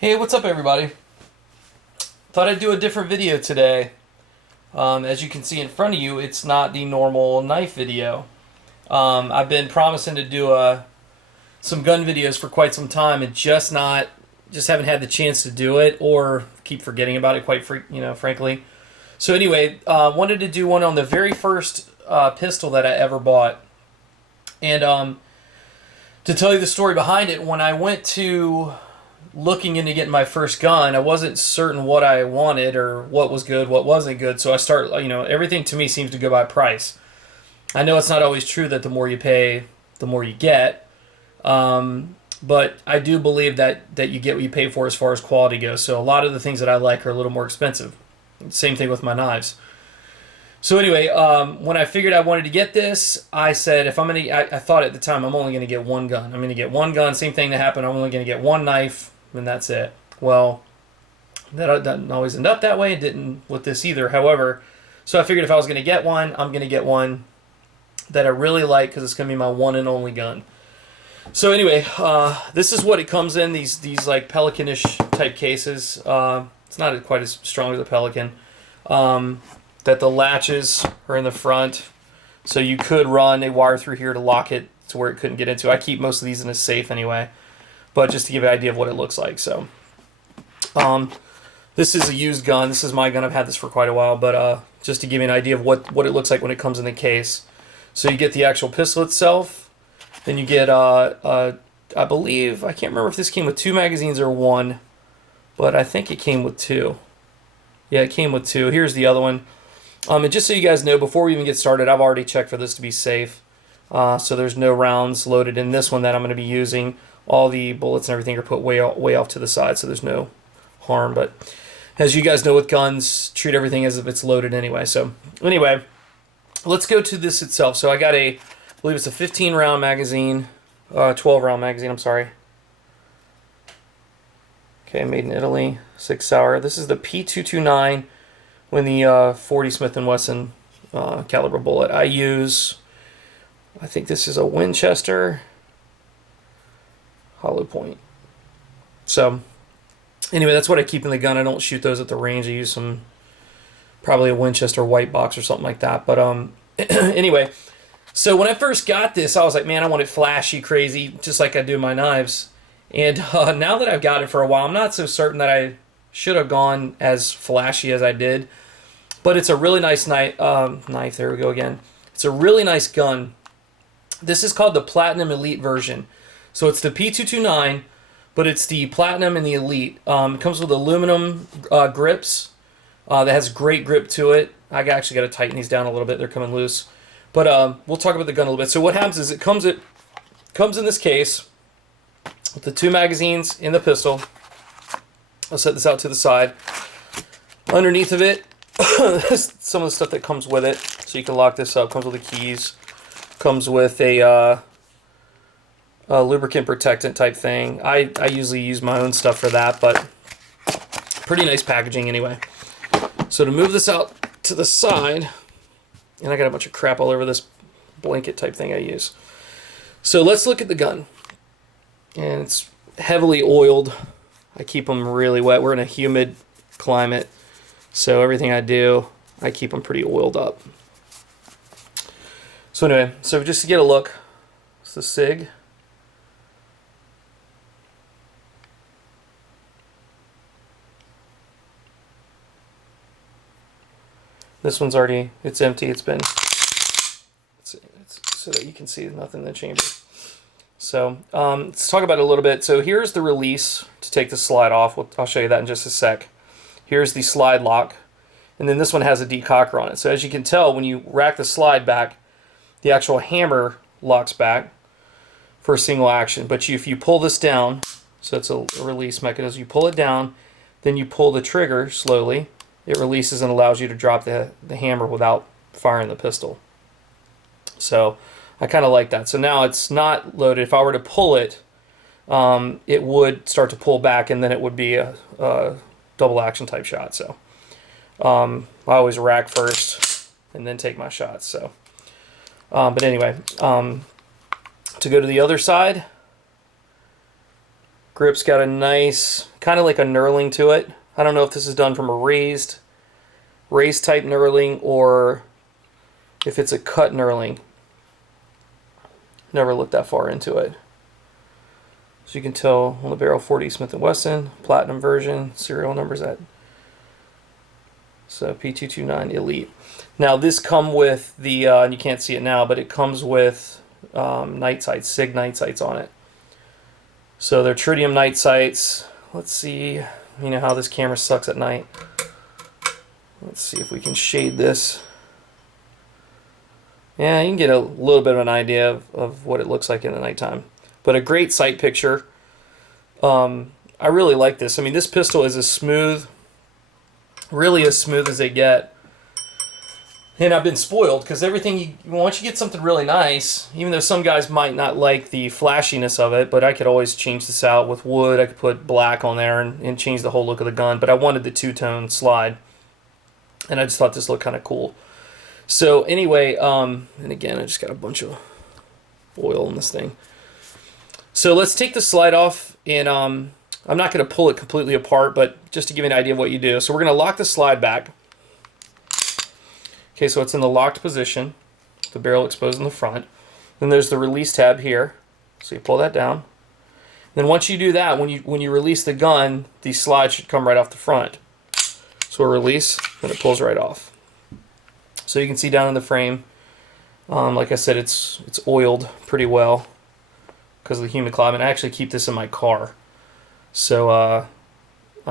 Hey, what's up everybody? Thought I'd do a different video today. As you can see in front of you, it's not the normal knife video. I've been promising to do some gun videos for quite some time and just haven't had the chance to do it or keep forgetting about it frankly. So anyway, wanted to do one on the very first pistol that I ever bought. And to tell you the story behind it, when I went to looking into getting my first gun, I wasn't certain what I wanted or what was good, what wasn't good. So I start, everything to me seems to go by price. I know it's not always true that the more you pay, the more you get. But I do believe that you get what you pay for as far as quality goes. So a lot of the things that I like are a little more expensive. Same thing with my knives. So anyway, when I figured I wanted to get this, I said, I thought at the time, I'm only going to get one gun. I'm going to get one gun. Same thing that happened. I'm only going to get one knife, and that's it. Well, that doesn't always end up that way. It didn't with this either. However, so I figured if I was going to get one, I'm going to get one that I really like because it's going to be my one and only gun. So anyway, this is what it comes in, these like Pelican-ish type cases. It's not quite as strong as a Pelican. That the latches are in the front, so you could run a wire through here to lock it to where it couldn't get into. I keep most of these in a safe anyway, but just to give you an idea of what it looks like. So this is a used gun. This is my gun. I've had this for quite a while, but just to give you an idea of what it looks like when it comes in the case. So you get the actual pistol itself, then you get I believe, I can't remember if this came with 2 magazines or 1, but I think it came with 2. Yeah, it came with 2. Here's the other one. And just so you guys know, before we even get started, I've already checked for this to be safe. So there's no rounds loaded in this one that I'm going to be using. All the bullets and everything are put way off to the side, so there's no harm. But as you guys know with guns, treat everything as if it's loaded anyway. So anyway, let's go to this itself. So I got I believe it's a 15-round magazine, 12-round magazine, I'm sorry. Okay, made in Italy, Sig Sauer. This is the P229 when the 40 Smith & Wesson caliber bullet. I think this is a Winchester hollow point. So anyway, that's what I keep in the gun. I don't shoot those at the range. I use probably a Winchester white box or something like that. But anyway, so when I first got this, I was like, man, I want it flashy, crazy, just like I do my knives. And now that I've got it for a while, I'm not so certain that I should have gone as flashy as I did. But it's a really nice knife. There we go again. It's a really nice gun. This is called the Platinum Elite version. So it's the P229, but it's the Platinum and the Elite. It comes with aluminum grips that has great grip to it. I actually got to tighten these down a little bit. They're coming loose. But we'll talk about the gun a little bit. So what happens is it comes in this case with the 2 magazines in the pistol. I'll set this out to the side. Underneath of it, some of the stuff that comes with it, so you can lock this up. Comes with the keys. Comes with a lubricant protectant type thing. I usually use my own stuff for that, but pretty nice packaging anyway. So to move this out to the side, and I got a bunch of crap all over this blanket type thing I use. So let's look at the gun. And it's heavily oiled. I keep them really wet. We're in a humid climate, so everything I do, I keep them pretty oiled up. So anyway, so just to get a look, it's the Sig. This one's already, it's empty. It's so that you can see nothing in the chamber. So let's talk about it a little bit. So here's the release to take the slide off. I'll show you that in just a sec. Here's the slide lock. And then this one has a decocker on it. So as you can tell, when you rack the slide back, the actual hammer locks back for a single action. But if you pull this down, so it's a release mechanism, you pull it down, then you pull the trigger slowly, it releases and allows you to drop the hammer without firing the pistol. So I kind of like that. So now it's not loaded. If I were to pull it, it would start to pull back, and then it would be a double action type shot. So I always rack first and then take my shots. So, but anyway, to go to the other side, grip's got a nice kind of like a knurling to it. I don't know if this is done from a raised type knurling or if it's a cut knurling. Never looked that far into it. So you can tell on the barrel 40 Smith & Wesson, platinum version, serial numbers at so P229 Elite. Now this come with the, and you can't see it now, but it comes with night sights, Sig night sights on it. So they're tritium night sights. Let's see, you know how this camera sucks at night. Let's see if we can shade this. Yeah, you can get a little bit of an idea of what it looks like in the nighttime. But a great sight picture. I really like this. I mean, this pistol is as smooth, really as smooth as they get. And I've been spoiled because everything, once you get something really nice, even though some guys might not like the flashiness of it, but I could always change this out with wood. I could put black on there and change the whole look of the gun. But I wanted the two-tone slide. And I just thought this looked kind of cool. So anyway, and again, I just got a bunch of oil in this thing. So let's take the slide off, and I'm not going to pull it completely apart, but just to give you an idea of what you do. So we're going to lock the slide back. Okay, so it's in the locked position, the barrel exposed in the front. Then there's the release tab here. So you pull that down. Then once you do that, when you release the gun, the slide should come right off the front. So a release, then it pulls right off. So you can see down in the frame, like I said, it's oiled pretty well because of the humid climate. I actually keep this in my car, so I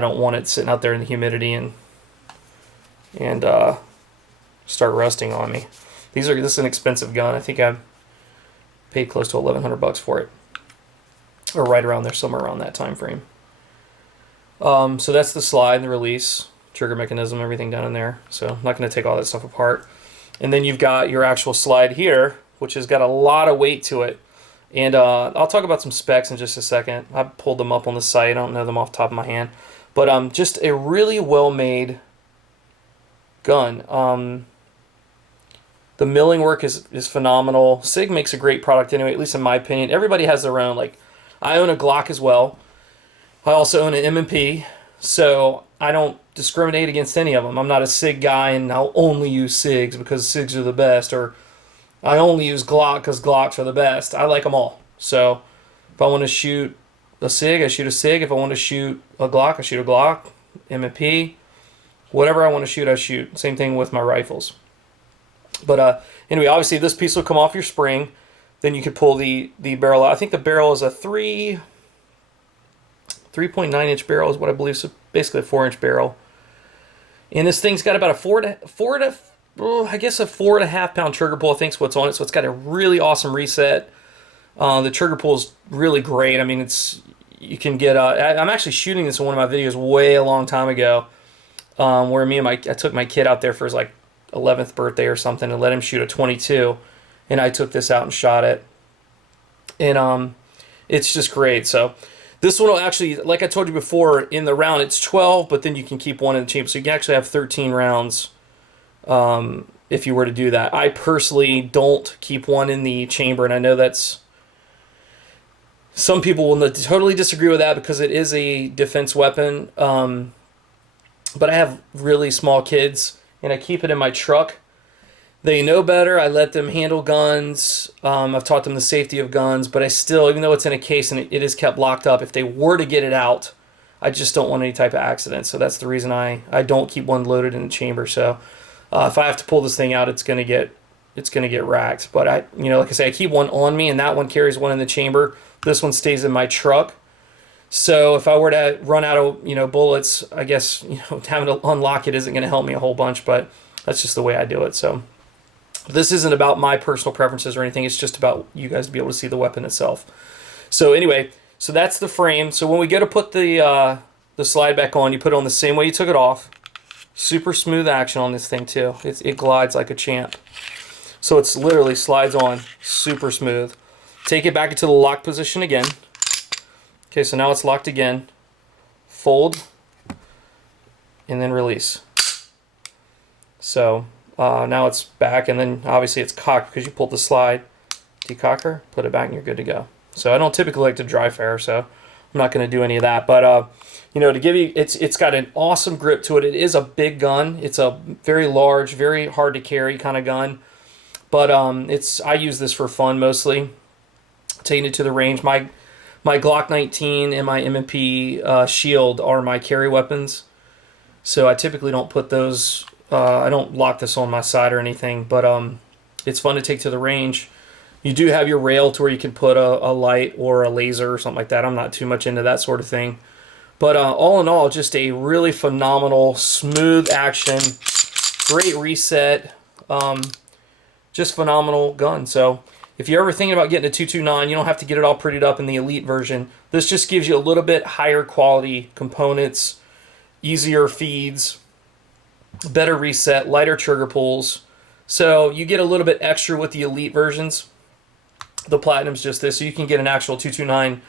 don't want it sitting out there in the humidity and start rusting on me. This is an expensive gun. I think I paid close to $1,100 for it, or right around there, somewhere around that time frame. So that's the slide and the release, trigger mechanism, everything down in there. So I'm not going to take all that stuff apart. And then you've got your actual slide here, which has got a lot of weight to it. And I'll talk about some specs in just a second. I pulled them up on the site. I don't know them off the top of my hand. But just a really well-made gun. The milling work is phenomenal. Sig makes a great product anyway, at least in my opinion. Everybody has their own. Like, I own a Glock as well. I also own an M&P. So I don't discriminate against any of them. I'm not a Sig guy and I'll only use Sigs because Sigs are the best, or I only use Glock because Glocks are the best. I like them all. So if I want to shoot a Sig, I shoot a Sig. If I want to shoot a Glock, I shoot a Glock. M&P, whatever I want to shoot, I shoot. Same thing with my rifles. But anyway, obviously this piece will come off your spring. Then you could pull the barrel out. I think the barrel is a 3.9 inch barrel is what I believe, so basically a 4-inch barrel. And this thing's got about a 4.5 pound trigger pull, I think is what's on it. So it's got a really awesome reset. The trigger pull is really great. I mean, you can get. I'm actually shooting this in one of my videos way a long time ago, where I took my kid out there for his like 11th birthday or something and let him shoot a 22, and I took this out and shot it, and it's just great. So. This one will actually, like I told you before, in the round it's 12, but then you can keep one in the chamber. So you can actually have 13 rounds if you were to do that. I personally don't keep one in the chamber, and I know that's... Some people will totally disagree with that because it is a defense weapon. But I have really small kids, and I keep it in my truck. They know better. I let them handle guns. I've taught them the safety of guns, but I still, even though it's in a case and it is kept locked up, if they were to get it out, I just don't want any type of accident. So that's the reason I don't keep one loaded in the chamber. So if I have to pull this thing out, it's gonna get racked. But like I say, I keep one on me, and that one carries one in the chamber. This one stays in my truck. So if I were to run out of bullets, I guess having to unlock it isn't gonna help me a whole bunch. But that's just the way I do it. So. This isn't about my personal preferences or anything. It's just about you guys to be able to see the weapon itself. So anyway, so that's the frame. So when we go to put the slide back on, you put it on the same way you took it off. Super smooth action on this thing too. It glides like a champ. So it's literally slides on super smooth. Take it back into the lock position again. Okay, so now it's locked again. Fold and then release. So now it's back, and then obviously it's cocked because you pulled the slide. Decocker, put it back, and you're good to go. So I don't typically like to dry fire, so I'm not going to do any of that. But you know, to give you, it's got an awesome grip to it. It is a big gun. It's a very large, very hard to carry kind of gun. But I use this for fun mostly, taking it to the range. My Glock 19 and my M&P Shield are my carry weapons. So I typically don't put those. I don't lock this on my side or anything. But it's fun to take to the range. You do have your rail to where you can put a light or a laser or something like that. I'm not too much into that sort of thing. But all in all, just a really phenomenal, smooth action, great reset, just phenomenal gun. So if you're ever thinking about getting a 229, you don't have to get it all prettied up in the Elite version. This just gives you a little bit higher quality components, easier feeds, better reset, lighter trigger pulls. So you get a little bit extra with the Elite versions. The Platinum's just this, so you can get an actual 229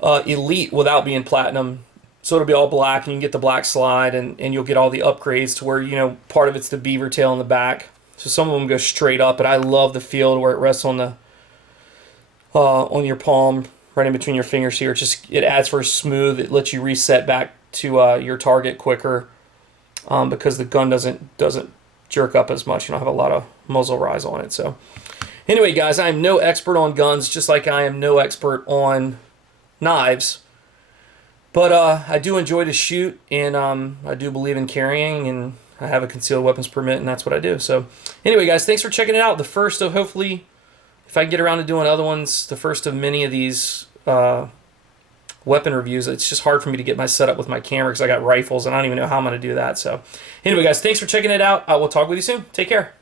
Elite without being Platinum. So it'll be all black, and you can get the black slide, and you'll get all the upgrades to where, you know, part of it's the beaver tail in the back. So some of them go straight up, but I love the feel where it rests on the on your palm, right in between your fingers here. It adds for a smooth. It lets you reset back to your target quicker because the gun doesn't jerk up as much. You don't have a lot of muzzle rise on it. So anyway, guys, I am no expert on guns, just like I am no expert on knives. But I do enjoy to shoot, and I do believe in carrying, and I have a concealed weapons permit, and that's what I do. So anyway, guys, thanks for checking it out. The first of, hopefully, if I can get around to doing other ones, the first of many of these weapon reviews. It's just hard for me to get my setup with my camera because I got rifles, and I don't even know how I'm going to do that. So anyway, guys, thanks for checking it out. I will talk with you soon. Take care.